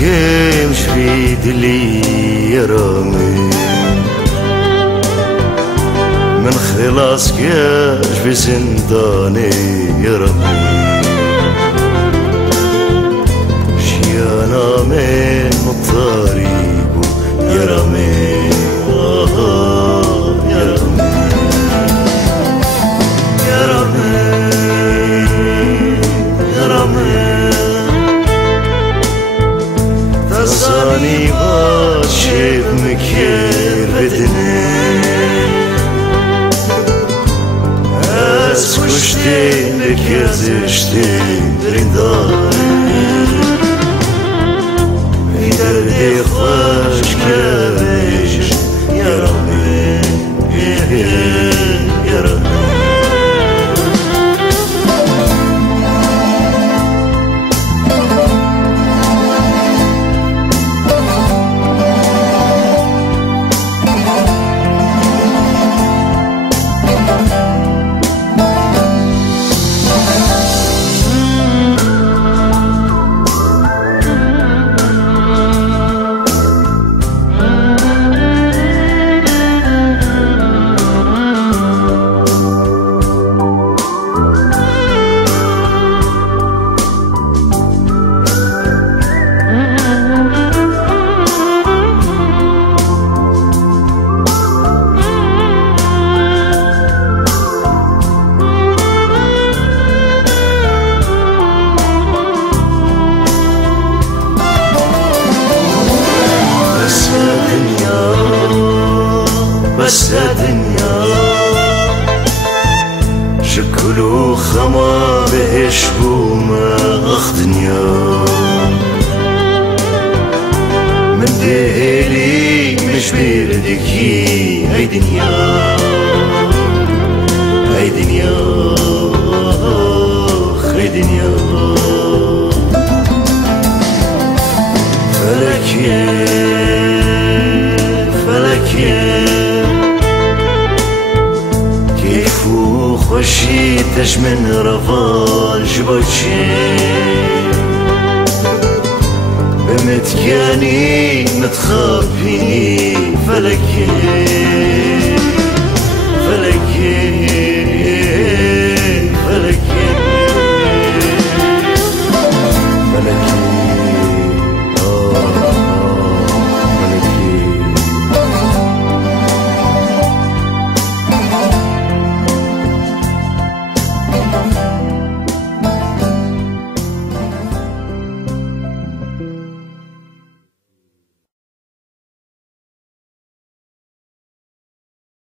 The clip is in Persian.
كيمش في دلي يرامي من خلاص كيش في زنداني يرامي شيانا من الطريق يرامي تزاني باشيب مكير بدني از کشتیم بکر زشتیم رنداری ای دردی خوش کردیش یرامی یرامی بس الدنيا شكلو خما بهش بوما اخ دنيا من دهلي مش بيردكي هاي دنيا هاي دنيا هاي دنيا فلكي فلكي خوشی تش من رفاج باشی بمتكاني متخافي فلكي